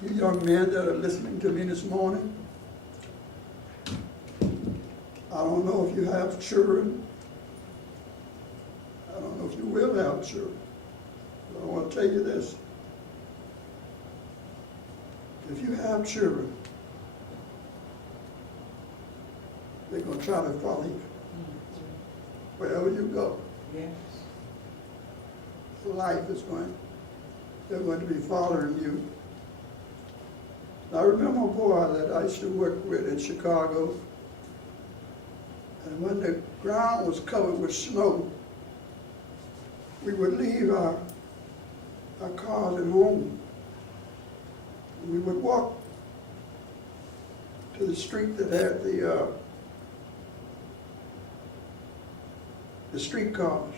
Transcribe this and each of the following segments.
You young men that are listening to me this morning, I don't know if you have children. I don't know if you will have children. But I want to tell you this. If you have children, they're going to try to follow you wherever you go. Yes. Life is going, they're going to be following you. I remember a boy that I used to work with in Chicago, and when the ground was covered with snow, we would leave our cars at home. We would walk to the street that had the streetcars,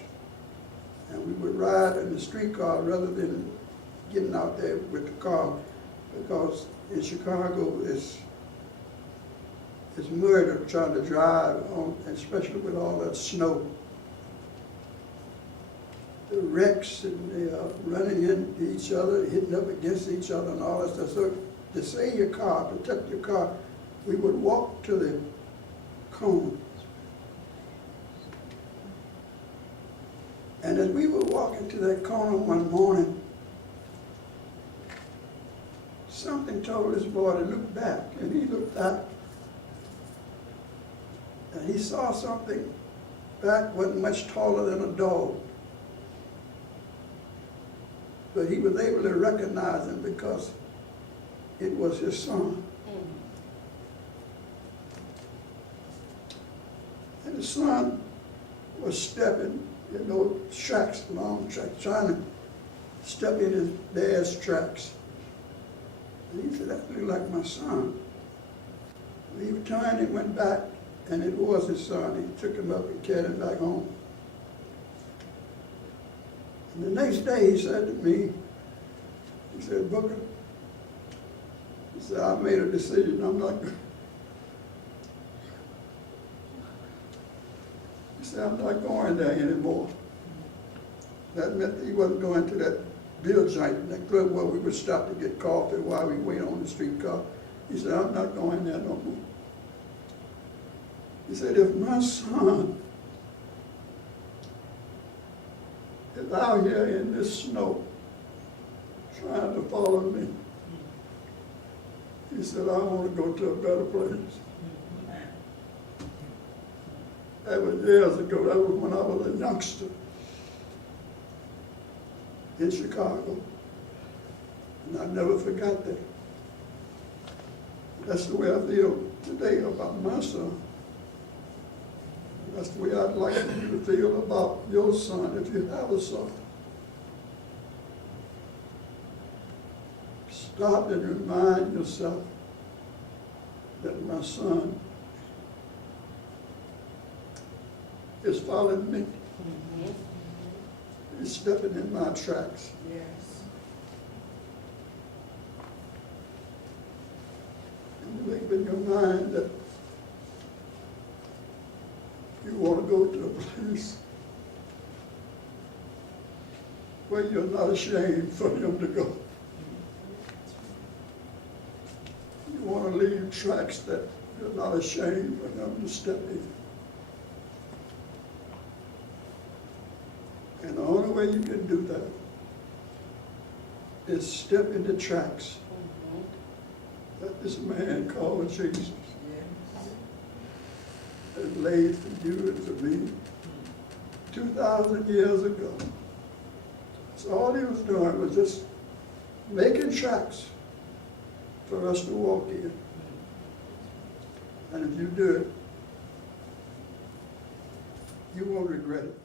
and we would ride in the streetcar rather than getting out there with the car, because in Chicago it's murder trying to drive on, especially with all that snow. The wrecks, and they are running into each other, hitting up against each other and all that stuff. So to save your car, protect your car, we would walk to the cone. And as we were walking to that corner one morning, something told this boy to look back, and he looked back, and he saw something back wasn't much taller than a dog. But he was able to recognize him because it was his son. And the son was stepping, tracks, long tracks, trying to step in his dad's tracks. And he said, that looked like my son. He turned and went back, and it was his son. He took him up and carried him back home. And the next day he said to me, he said, Booker, he said, I made a decision. He said, I'm not going there anymore. That meant that he wasn't going to that beer joint, that club where we would stop to get coffee while we wait on the streetcar. He said, I'm not going there no more. He said, if my son is out here in this snow trying to follow me, he said, I want to go to a better place. That was years ago. That was when I was a youngster in Chicago. And I never forgot that. That's the way I feel today about my son. That's the way I'd like you to feel about your son if you have a son. Stop and remind yourself that my son is following me. He's stepping in my tracks. Yes. And you make up in your mind that you want to go to a place where you're not ashamed for him to go. You want to leave tracks that you're not ashamed for him to step in. And the only way you can do that is step into tracks that this man called Jesus has laid for you and for me 2,000 years ago. So all he was doing was just making tracks for us to walk in. And if you do it, you won't regret it.